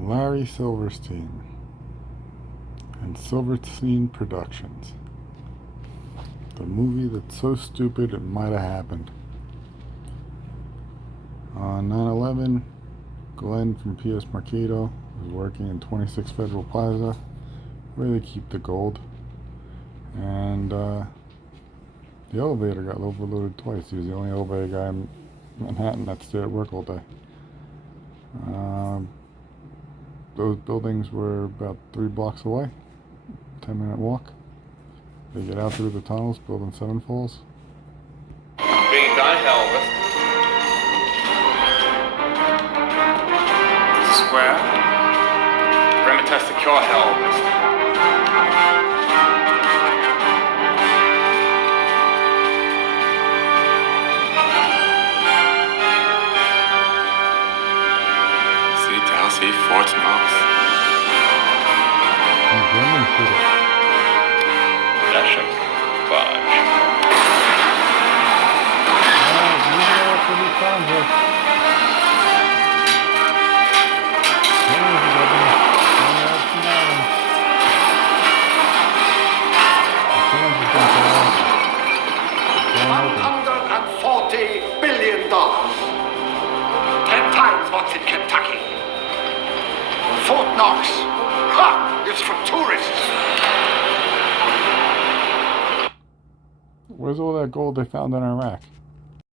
Larry Silverstein and Silverstein Productions. The movie that's so stupid it might have happened. On 9/11, Glenn from P.S. Mercado was working in 26 Federal Plaza, where they keep the gold. And the elevator got overloaded twice. He was the only elevator guy in Manhattan that stayed at work all day. Those buildings were about 3 blocks away, 10-minute walk. They get out through the tunnels, building 7 falls. Being done, Elvis. Square. Perimeter secure, Elvis. See Fort Knox. Dashing barge. $140 billion. 10 times what's in Kentucky. Fort Knox. Ha! It's for tourists. Where's all that gold they found in Iraq?